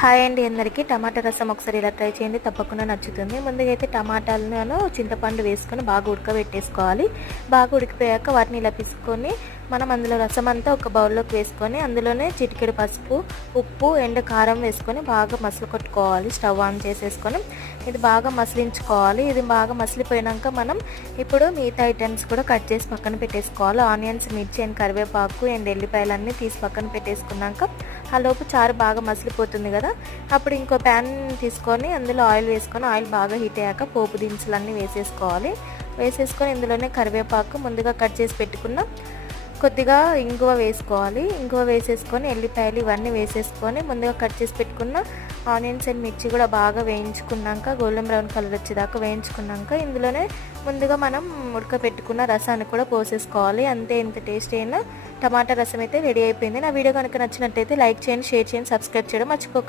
Hi అండి అందరికీ. టమాటా రసం ఒకసారి ఇలా ట్రై చేయండి, తప్పకుండా నచ్చుతుంది. ముందుగా అయితే టమాటాలను చింతపండు వేసుకొని బాగా ఉడకబెట్టేసుకోవాలి. బాగా ఉడికిపోయాక వాటిని ఇలా పిసుకొని మనం అందులో రసం అంతా ఒక బౌల్లోకి వేసుకొని అందులోనే చిటికెడు పసుపు, ఉప్పు, కారం వేసుకొని బాగా మసలు కొట్టుకోవాలి. స్టవ్ ఆన్ చేసేసుకొని ఇది బాగా మసిలించుకోవాలి. ఇది బాగా మసిలిపోయాక మనం ఇప్పుడు మిగతా ఐటమ్స్ కూడా కట్ చేసి పక్కన పెట్టేసుకోవాలి. ఆనియన్స్, మిర్చి అండ్ కరివేపాకు అండ్ ఎల్లిపాయలన్నీ తీసి పక్కన పెట్టేసుకున్నాక ఆ లోపు చారు బాగా మసిలిపోతుంది కదా, అప్పుడు ఇంకో ప్యాన్ తీసుకొని అందులో ఆయిల్ వేసుకొని ఆయిల్ బాగా హీట్ అయ్యాక పోపు దినుసులన్నీ వేసేసుకొని ఇందులోనే కరివేపాకు, ముందుగా కట్ చేసి పెట్టుకున్న కొద్దిగా ఇంగువ వేసుకోవాలి. ఇంగువ వేసేసుకొని ఎల్లిపాయలు ఇవన్నీ వేసేసుకొని ముందుగా కట్ చేసి పెట్టుకున్న ఆనియన్స్ అండ్ మిర్చి కూడా బాగా వేయించుకున్నాక గోల్డెన్ బ్రౌన్ కలర్ వచ్చేదాకా వేయించుకున్నాక ఇందులోనే ముందుగా మనం ఉడకపెట్టుకున్న రసాన్ని కూడా పోసేసుకోవాలి. అంతే, ఎంత టేస్ట్ అయినా టమాటా రసం అయితే రెడీ అయిపోయింది. నా వీడియో కనుక నచ్చినట్టయితే లైక్ చేయండి, షేర్ చేయండి, సబ్స్క్రైబ్ చేయడం మర్చిపోకండి.